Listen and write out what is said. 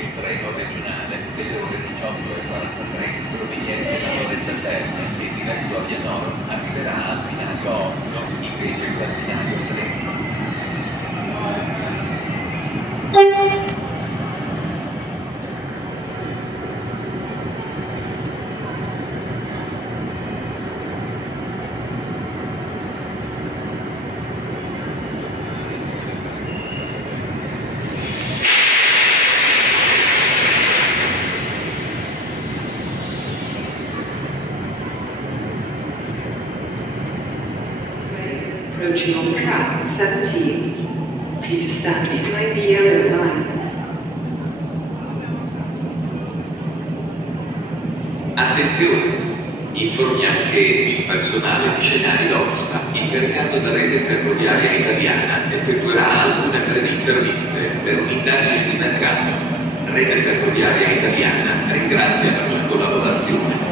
il treno regionale delle ore 18:43 proveniente da Lorenzo Terme e diretto a Pianoro arriverà al binario 8, invece che al binario 3. Approaching on track 17. Please stand behind the yellow line. Attenzione! Informiamo che il personale di scenari LOXA, incaricato da Rete Ferroviaria Italiana, effettuerà alcune brevi interviste per un'indagine di mercato. Rete Ferroviaria Italiana ringrazia per la collaborazione.